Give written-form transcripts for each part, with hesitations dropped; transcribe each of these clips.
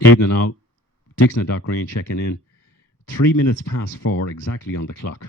Evening all. Dixon and Doc Green checking in. 3 minutes past 4, exactly on the clock.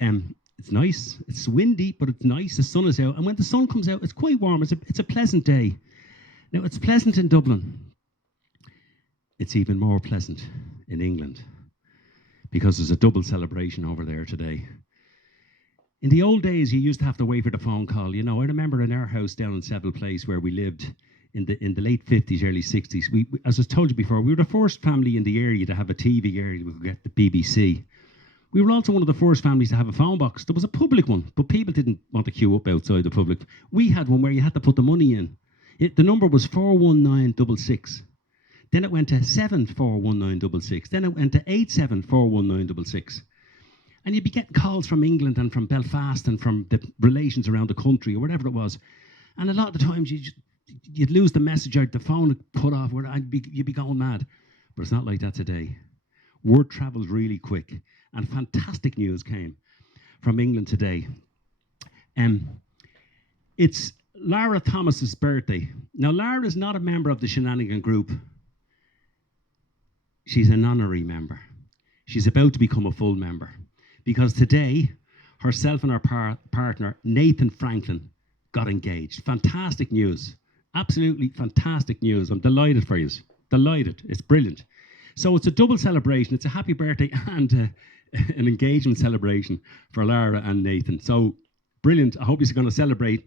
It's nice. It's windy, but it's nice. The sun is out, and when the sun comes out, it's quite warm. It's a pleasant day. Now it's pleasant in Dublin. It's even more pleasant in England because there's a double celebration over there today. In the old days, you used to have to wait for the phone call. You know, I remember in our house down in Seville Place where we lived in the late 50s, early 60s. As I told you before, we were the first family in the area to have a TV area. We could get the BBC. We were also one of the first families to have a phone box. There was a public one, but people didn't want to queue up outside the public. We had one where you had to put the money in. The number was 41966. Then it went to 741966. Then it went to 874196. And you'd be getting calls from England and from Belfast and from the relations around the country or whatever it was. And a lot of the times you'd lose the message out, the phone would put off, you'd be going mad. But it's not like that today. Word travels really quick. And fantastic news came from England today. It's Lara Thomas's birthday. Now, Lara is not a member of the Shenanigan Group. She's an honorary member. She's about to become a full member. Because today, herself and her partner, Nathan Franklin, got engaged. Fantastic news. Absolutely fantastic news. I'm delighted for you. Delighted. It's brilliant. So it's a double celebration. It's a happy birthday and an engagement celebration for Lara and Nathan. So brilliant. I hope you're going to celebrate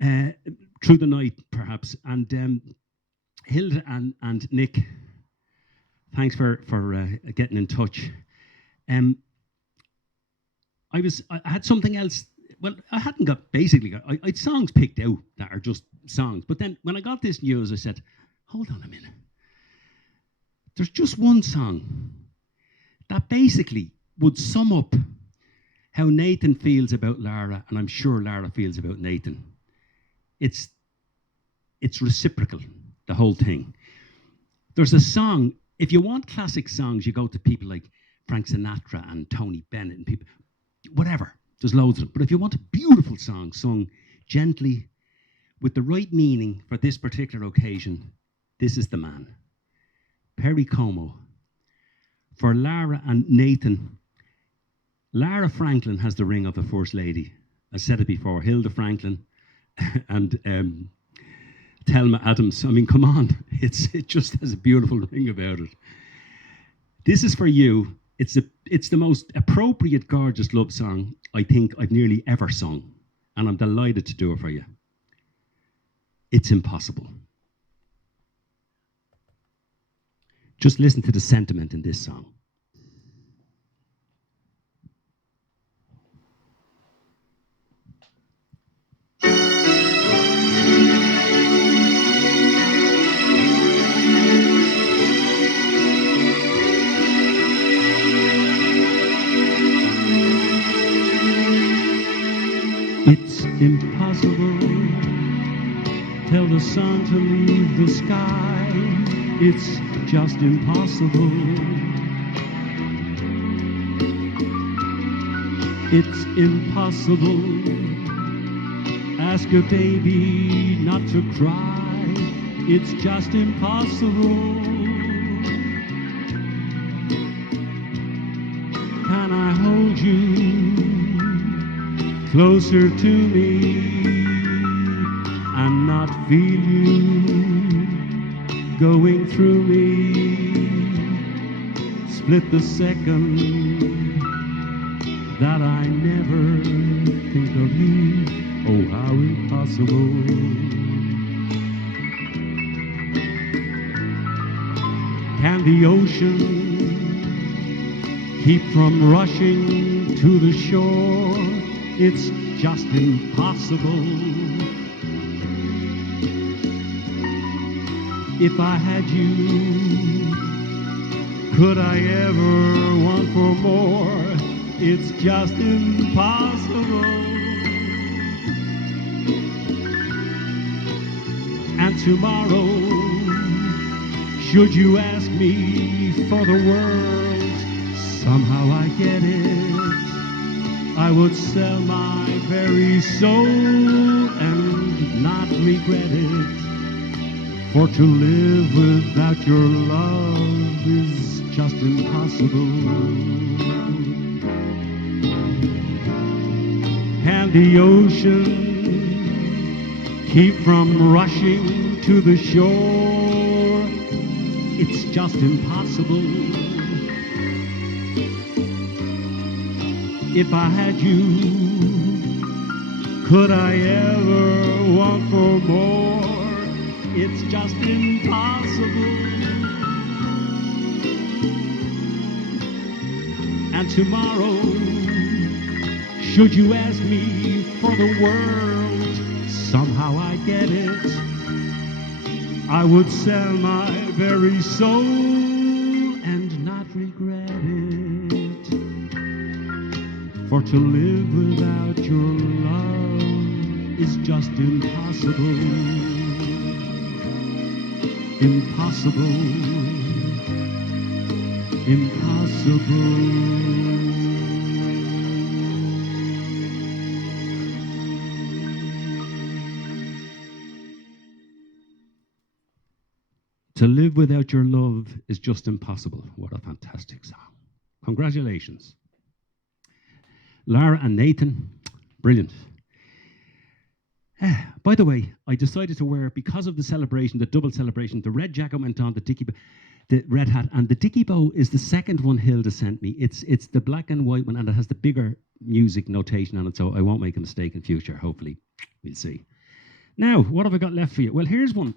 through the night, perhaps. And Hilda and Nick, thanks for getting in touch. I had something else. Well, I hadn't got, basically, I'd songs picked out that are just songs. But then when I got this news, I said, hold on a minute. There's just one song that basically would sum up how Nathan feels about Lara, and I'm sure Lara feels about Nathan. It's reciprocal, the whole thing. There's a song, if you want classic songs, you go to people like Frank Sinatra and Tony Bennett and people, whatever. There's loads of them. But if you want a beautiful song sung gently with the right meaning for this particular occasion, this is the man. Perry Como. For Lara and Nathan, Lara Franklin has the ring of the First Lady. I said it before, Hilda Franklin and Thelma Adams. I mean, come on. It just has a beautiful ring about it. This is for you. It's the most appropriate, gorgeous love song I think I've nearly ever sung. And I'm delighted to do it for you. It's impossible. Just listen to the sentiment in this song. It's impossible. Tell the sun to leave the sky. It's just impossible. It's impossible. Ask a baby not to cry. It's just impossible. Can I hold you closer to me and not feel you going through me? Split the second that I never think of you. Oh, how impossible. Can the ocean keep from rushing to the shore? It's just impossible. If I had you, could I ever want for more? It's just impossible. And tomorrow, should you ask me for the world, somehow I get it. I would sell my very soul and not regret it For to live without your love is just impossible. Can the ocean keep from rushing to the shore? It's just impossible. If I had you, could I ever want for more? It's just impossible. And tomorrow, should you ask me for the world, somehow I get it. I would sell my very soul and not regret it. For to live without your love is just impossible. Impossible. Impossible. To live without your love is just impossible. What a fantastic song. Congratulations. Lara and Nathan, brilliant. By the way, I decided to wear, because of the celebration, the double celebration, the red jacket went on, the red hat, and the Dickie Bow is the second one Hilda sent me. It's the black and white one, and it has the bigger music notation on it, so I won't make a mistake in future, hopefully. We'll see. Now, what have I got left for you? Well, here's one.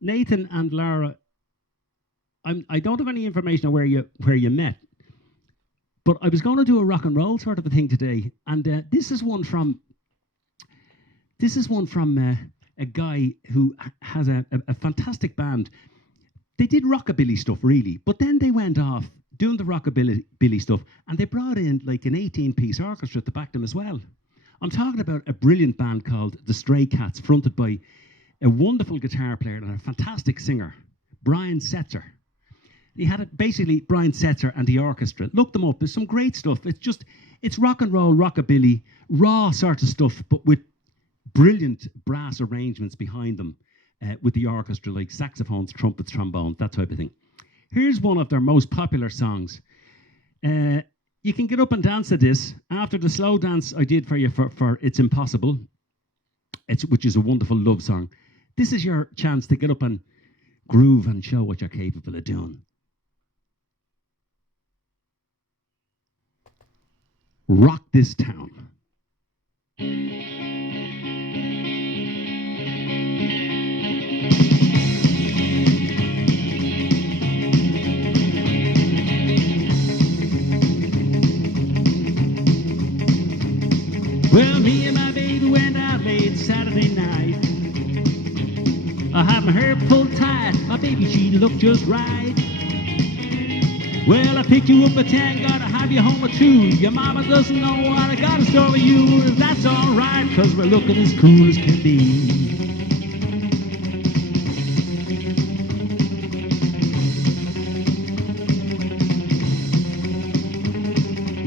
Nathan and Lara, I don't have any information on where you met, but I was going to do a rock and roll sort of a thing today, and this is one from a guy who has a fantastic band. They did rockabilly stuff really, but then they went off doing the rockabilly stuff, and they brought in like an 18-piece orchestra to back them as well. I'm talking about a brilliant band called the Stray Cats, fronted by a wonderful guitar player and a fantastic singer, Brian Setzer. He had basically Brian Setzer and the orchestra. Look them up. There's some great stuff. It's rock and roll, rockabilly, raw sort of stuff, but with brilliant brass arrangements behind them, with the orchestra, like saxophones, trumpets, trombones, that type of thing. Here's one of their most popular songs. You can get up and dance to this after the slow dance I did for you for It's Impossible, which is a wonderful love song. This is your chance to get up and groove and show what you're capable of doing. Rock this town. Well, me and my baby went out late Saturday night. I had my hair pulled tight, my baby, she looked just right. Well, I picked you up at 10, gotta have you home at 2. Your mama doesn't know what I got in store for you. That's alright, cause we're looking as cool as can be.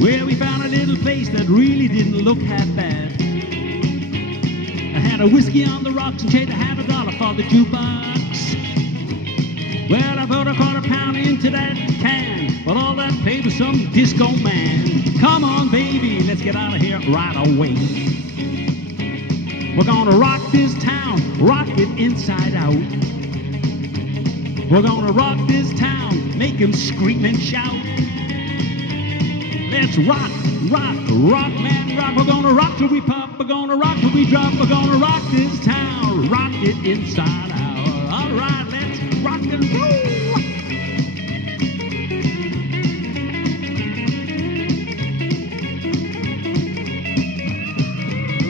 Well, we found a little place that really didn't look half bad. I had a whiskey on the rocks and paid $1/2 for the jukebox. Well, I put a £1/4 into that can, but all that paid was some disco man. Come on, baby, let's get out of here right away. We're gonna rock this town, rock it inside out. We're gonna rock this town, make him scream and shout. Let's rock, rock, rock, man, rock. We're gonna rock till we pop, we're gonna rock till we drop. We're gonna rock this town, rock it inside out. All right, let's rock and roll.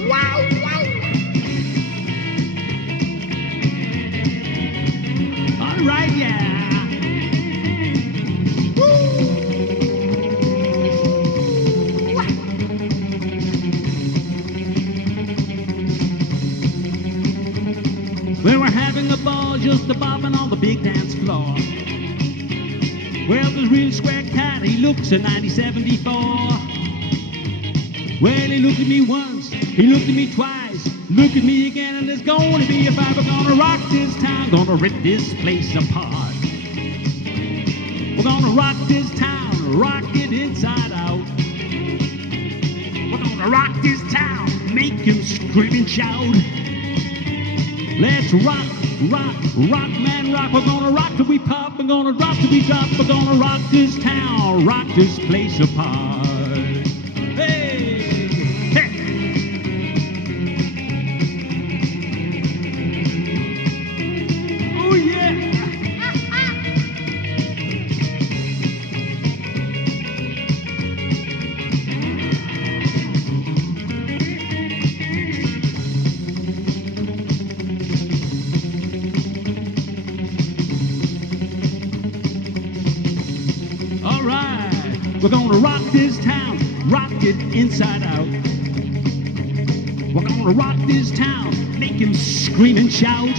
Wow, wow. All right, yeah. Well, we're having a ball just a-bobbing on the big dance floor. Well, the real square cat, he looks a 90-74. Well, he looked at me once, he looked at me twice, Look at me again, and there's gonna be a fight. We're gonna rock this town, gonna rip this place apart. We're gonna rock this town, rock it inside out. We're gonna rock this town, make him scream and shout. Let's rock, rock, rock, man, rock. We're gonna rock till we pop. We're gonna rock till we drop. We're gonna rock this town, rock this place apart. Hey, hey. Oh yeah. All right, we're gonna rock this town, rock it inside out. We're gonna rock this town, make him scream and shout.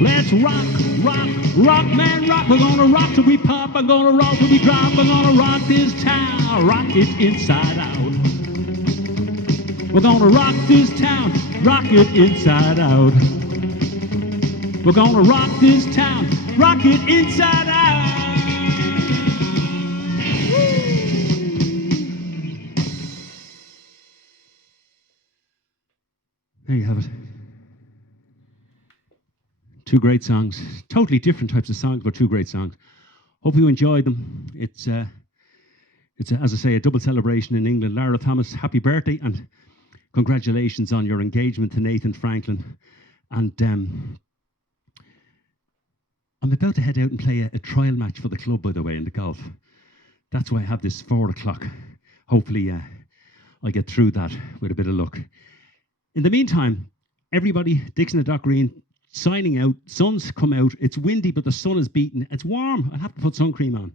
Let's rock, rock, rock, man, rock. We're gonna rock till we pop. I'm gonna rock till we drop. We're gonna rock this town, rock it inside out. We're gonna rock this town, rock it inside out. We're gonna rock this town, rock it inside out. There you have it. Two great songs, totally different types of songs, but two great songs. Hope you enjoyed them. It's as I say, a double celebration in England. Lara Thomas, happy birthday and congratulations on your engagement to Nathan Franklin. And I'm about to head out and play a trial match for the club, by the way, in the golf. That's why I have this 4 o'clock. Hopefully I get through that with a bit of luck. In the meantime, everybody, Dixon at Dock Green, signing out. Sun's come out. It's windy, but the sun is beating. It's warm. I'll have to put sun cream on.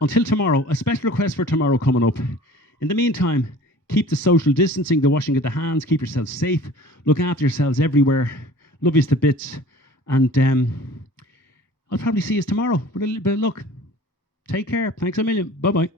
Until tomorrow, a special request for tomorrow coming up. In the meantime, keep the social distancing, the washing of the hands, keep yourselves safe, look after yourselves everywhere. Love yous to bits. And I'll probably see you tomorrow with a little bit of luck. Take care. Thanks a million. Bye-bye.